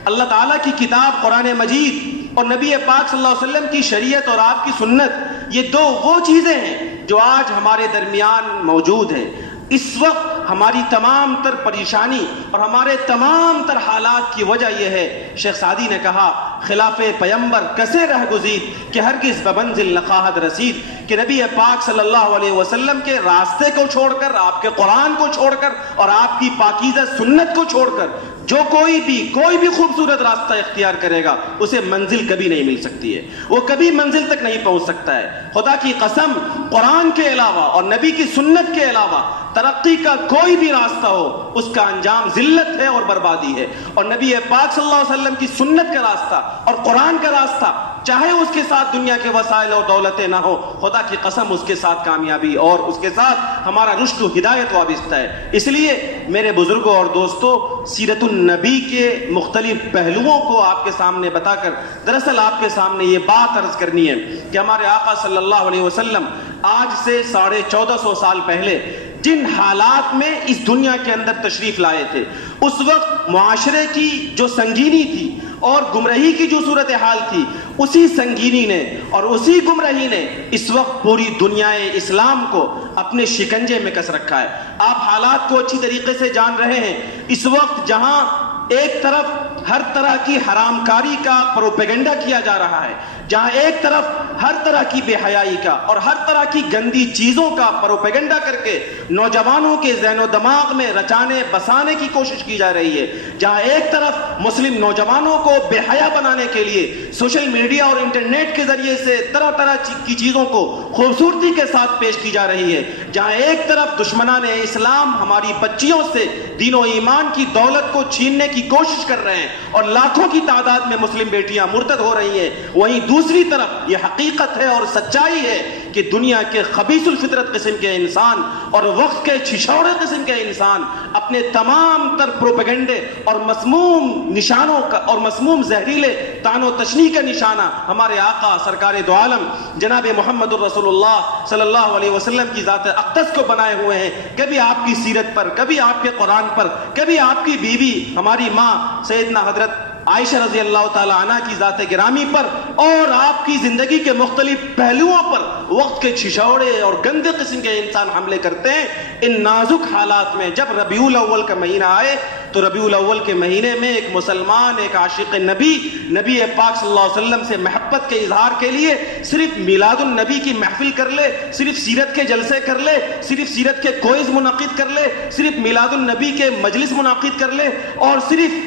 اللہ تعالیٰ کی کتاب قرآن مجید اور نبی پاک صلی اللہ علیہ وسلم کی شریعت اور آپ کی سنت، یہ دو وہ چیزیں ہیں جو آج ہمارے درمیان موجود ہیں۔ اس وقت ہماری تمام تر پریشانی اور ہمارے تمام تر حالات کی وجہ یہ ہے، شیخ سعدی نے کہا خلاف پیمبر کسے رہ گزید کہ ہرگز بمنزل نخواہد رسید، کہ نبی پاک صلی اللہ علیہ وسلم کے راستے کو چھوڑ کر، آپ کے قرآن کو چھوڑ کر اور آپ کی پاکیزہ سنت کو چھوڑ کر جو کوئی بھی خوبصورت راستہ اختیار کرے گا اسے منزل کبھی نہیں مل سکتی ہے، وہ کبھی منزل تک نہیں پہنچ سکتا ہے۔ خدا کی قسم قرآن کے علاوہ اور نبی کی سنت کے علاوہ ترقی کا کوئی بھی راستہ ہو اس کا انجام ذلت ہے اور بربادی ہے، اور نبی پاک صلی اللہ علیہ وسلم کی سنت کا راستہ اور قرآن کا راستہ چاہے اس کے ساتھ دنیا کے وسائل اور دولتیں نہ ہو، خدا کی قسم اس کے ساتھ کامیابی اور اس کے ساتھ ہمارا رشد و ہدایت وابستہ ہے۔ اس لیے میرے بزرگوں اور دوستوں، سیرت النبی کے مختلف پہلوؤں کو آپ کے سامنے بتا کر دراصل آپ کے سامنے یہ بات عرض کرنی ہے کہ ہمارے آقا صلی اللہ علیہ وسلم آج سے 1450 سال پہلے جن حالات میں اس دنیا کے اندر تشریف لائے تھے، اس وقت معاشرے کی جو سنگینی تھی اور گمراہی کی جو صورتحال تھی، اسی سنگینی نے اور اسی گمراہی نے اس وقت پوری دنیا اسلام کو اپنے شکنجے میں کس رکھا ہے۔ آپ حالات کو اچھی طریقے سے جان رہے ہیں۔ اس وقت جہاں ایک طرف ہر طرح کی حرام کاری کا پروپیگنڈا کیا جا رہا ہے، جہاں ایک طرف ہر طرح کی بے حیائی کا اور ہر طرح کی گندی چیزوں کا پروپیگنڈا کر کے نوجوانوں کے ذہن و دماغ میں رچانے بسانے کی کوشش کی جا رہی ہے، جہاں ایک طرف مسلم نوجوانوں کو بے حیا بنانے کے لیے سوشل میڈیا اور انٹرنیٹ کے ذریعے سے طرح طرح کی چیزوں کو خوبصورتی کے ساتھ پیش کی جا رہی ہے، جہاں ایک طرف دشمنان اسلام ہماری بچیوں سے دین و ایمان کی دولت کو چھیننے کی کوشش کر رہے ہیں اور لاکھوں کی تعداد میں مسلم بیٹیاں مرتد ہو رہی ہیں، وہیں دوسری طرف یہ حقیقت ہے اور سچائی ہے کہ دنیا کے خبیث الفطرت قسم کے انسان اور وقت کے چھچھوڑے قسم کے انسان اپنے تمام تر پروپیگنڈے اور مسموم نشانوں کا اور مسموم زہریلے طعن و تشنیع کا نشانہ ہمارے آقا سرکار دو عالم جناب محمد الرسول اللہ صلی اللہ علیہ وسلم کی ذات اقدس کو بنائے ہوئے ہیں، کبھی آپ کی سیرت پر، کبھی آپ کے قرآن پر، کبھی آپ کی بیوی ہماری ماں سیدنا حضرت عائشہ رضی اللہ تعالی عنہ کی ذات گرامی پر اور آپ کی زندگی کے مختلف پہلوؤں پر وقت کے چھچھوڑے اور گندے قسم کے انسان حملے کرتے ہیں۔ ان نازک حالات میں جب ربیع الاول کا مہینہ آئے تو ربیع الاول کے مہینے میں ایک مسلمان، ایک عاشق نبی پاک صلی اللہ علیہ وسلم سے محبت کے اظہار کے لیے صرف میلاد النبی کی محفل کر لے، صرف سیرت کے جلسے کر لے، صرف سیرت کے کوئز منعقد کر لے، صرف میلاد النبی کے مجلس منعقد کر لے اور صرف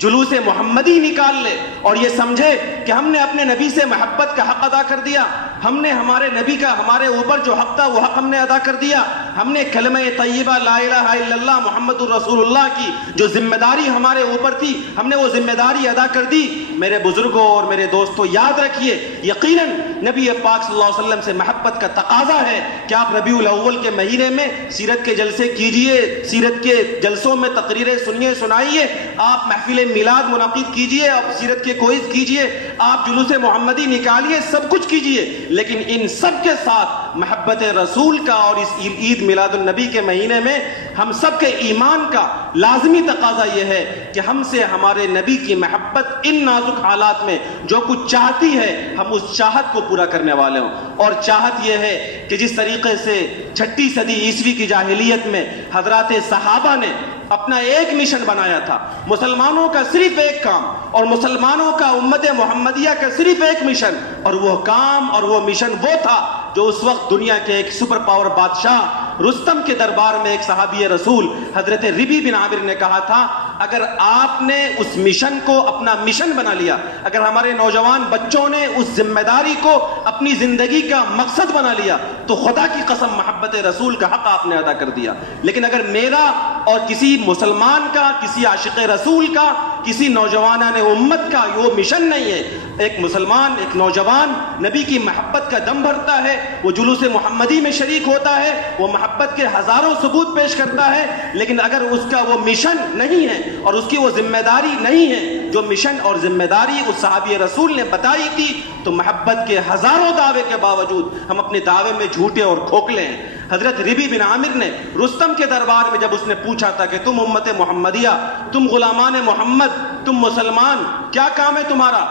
جلوس محمدی نکال لے اور یہ سمجھے کہ ہم نے اپنے نبی سے محبت کا حق ادا کر دیا، ہم نے ہمارے نبی کا ہمارے اوپر جو حق تھا وہ حق ہم نے ادا کر دیا، ہم نے کلمہ طیبہ لا الہ الا اللہ محمد الرسول اللہ کی جو ذمہ داری ہمارے اوپر تھی ہم نے وہ ذمہ داری ادا کر دی۔ میرے بزرگوں اور میرے دوستوں یاد رکھیے، یقیناً نبی پاک صلی اللہ علیہ وسلم سے محبت کا تقاضا ہے کہ آپ ربیع الاول کے مہینے میں سیرت کے جلسے کیجئے، سیرت کے جلسوں میں تقریریں سنیے سنائیے، آپ محفل میلاد منعقد کیجئے، آپ سیرت کے کوئز کیجئے، آپ جلوس محمدی نکالیے، سب کچھ کیجئے، لیکن ان سب کے ساتھ محبت رسول کا اور اس عید میلاد النبی کے مہینے میں ہم سب کے ایمان کا لازمی تقاضا یہ ہے کہ ہم سے ہمارے نبی کی محبت ان نازک حالات میں جو کچھ چاہتی ہے ہم اس چاہت کو پورا کرنے والے ہوں۔ اور چاہت یہ ہے کہ جس طریقے سے 6 صدی عیسوی کی جاہلیت میں حضرات صحابہ نے اپنا ایک مشن بنایا تھا، مسلمانوں کا صرف ایک کام، اور مسلمانوں کا امت محمدیہ کا صرف ایک مشن، اور وہ کام اور وہ مشن وہ تھا جو اس وقت دنیا کے ایک سپر پاور بادشاہ رستم کے دربار میں ایک صحابی رسول حضرت ربی بن عامر نے کہا تھا، اگر آپ نے اس مشن کو اپنا مشن بنا لیا، اگر ہمارے نوجوان بچوں نے اس ذمہ داری کو اپنی زندگی کا مقصد بنا لیا تو خدا کی قسم محبت رسول کا حق آپ نے ادا کر دیا۔ لیکن اگر میرا اور کسی مسلمان کا، کسی عاشق رسول کا، کسی نوجوانان امت کا وہ مشن نہیں ہے، ایک مسلمان، ایک نوجوان نبی کی محبت کا دم بھرتا ہے، وہ جلوس محمدی میں شریک ہوتا ہے، وہ محبت کے ہزاروں ثبوت پیش کرتا ہے، لیکن اگر اس کا وہ مشن نہیں ہے اور اس کی وہ ذمہ داری نہیں ہے جو مشن اور ذمہ داری اس صحابی رسول نے بتائی تھی، تو محبت کے ہزاروں دعوے کے باوجود ہم اپنے دعوے میں جھوٹے اور کھوکھلے ہیں۔ حضرت ربی بن عامر نے رستم کے دربار میں جب اس نے پوچھا تھا کہ تم امت محمدیہ، تم غلامان محمد، تم مسلمان، کیا کام ہے تمہارا،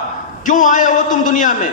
کیوں آئے ہو تم دنیا میں،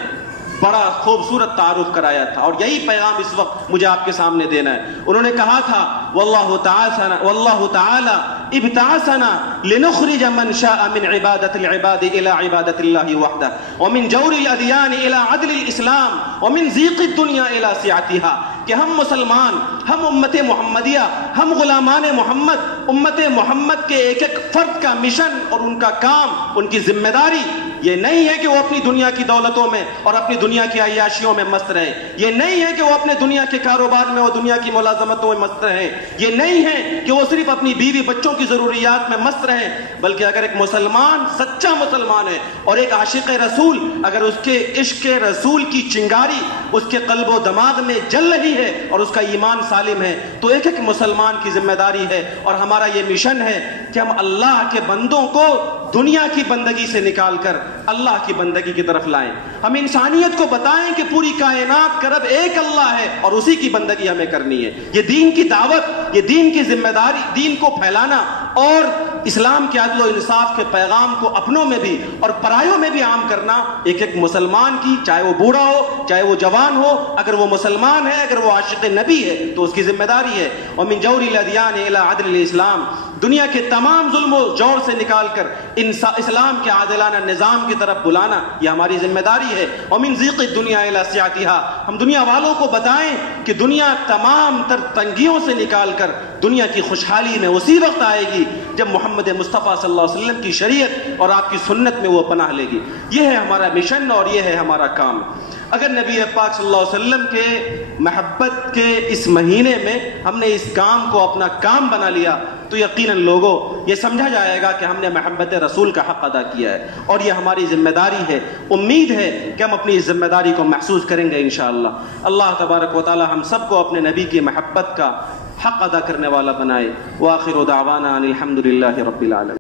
بڑا خوبصورت تعارف کرایا تھا، اور یہی پیغام اس وقت مجھے آپ کے سامنے دینا ہے۔ انہوں نے کہا تھا واللہ تعالی ابتعثنا لنخرج من شاء من عبادت العباد الى عبادت اللہ وحدہ ومن جور الادیان الى عدل الاسلام ومن ضیق الدنیا الى سعتها، کہ ہم مسلمان، ہم امت محمدیہ، ہم غلامان محمد، امت محمد کے ایک ایک فرد کا مشن اور ان کا کام، ان کی ذمہ داری یہ نہیں ہے کہ وہ اپنی دنیا کی دولتوں میں اور اپنی دنیا کی عیاشیوں میں مست رہے، یہ نہیں ہے کہ وہ اپنے دنیا کے کاروبار میں اور دنیا کی ملازمتوں میں مست رہے، یہ نہیں ہے کہ وہ صرف اپنی بیوی بچوں کی ضروریات میں مست رہے، بلکہ اگر ایک مسلمان سچا مسلمان ہے اور ایک عاشق رسول، اگر اس کے عشق رسول کی چنگاری اس کے قلب و دماغ میں جل رہی ہے اور اس کا ایمان سالم ہے، تو ایک ایک مسلمان کی ذمہ داری ہے اور ہمارا یہ مشن ہے کہ ہم اللہ کے بندوں کو دنیا کی بندگی سے نکال کر اللہ کی بندگی کی طرف لائیں، ہم انسانیت کو بتائیں کہ پوری کائنات کا رب ایک اللہ ہے اور اسی کی بندگی ہمیں کرنی ہے۔ یہ دین کی دعوت، یہ دین کی ذمہ داری، دین کو پھیلانا اور اسلام کے عدل و انصاف کے پیغام کو اپنوں میں بھی اور پرایوں میں بھی عام کرنا ایک ایک مسلمان کی، چاہے وہ بوڑھا ہو چاہے وہ جوان ہو، اگر وہ مسلمان ہے، اگر وہ عاشق نبی ہے تو اس کی ذمہ داری ہے۔ وَمِن جَوْرِ الْأَدْيَانِ إِلَىٰ عَدْلِ الْإِسْلَامِ، دنیا کے تمام ظلم و جور سے نکال کر اسلام کے عادلانہ نظام کی طرف بلانا یہ ہماری ذمہ داری ہے۔ وَمِن ضِيقِ الدُّنْيَا إِلَىٰ سِعَتِهَا، ہم دنیا والوں کو بتائیں کہ دنیا تمام تر تنگیوں سے نکال کر دنیا کی خوشحالی میں اسی وقت آئے گی جب محمد مصطفیٰ صلی اللہ علیہ وسلم کی شریعت اور آپ کی سنت میں وہ پناہ لے گی۔ یہ ہے ہمارا مشن اور یہ ہے ہمارا کام۔ اگر نبی پاک صلی اللہ علیہ وسلم کے محبت کے اس مہینے میں ہم نے اس کام کو اپنا کام بنا لیا تو یقیناً لوگوں یہ سمجھا جائے گا کہ ہم نے محبت رسول کا حق ادا کیا ہے، اور یہ ہماری ذمہ داری ہے۔ امید ہے کہ ہم اپنی اس ذمہ داری کو محسوس کریں گے انشاءاللہ۔ اللہ تبارک و تعالی ہم سب کو اپنے نبی کی محبت کا حق ادا کرنے والا بنائے۔ وآخر دعوانا ان الحمد للہ رب العالمین۔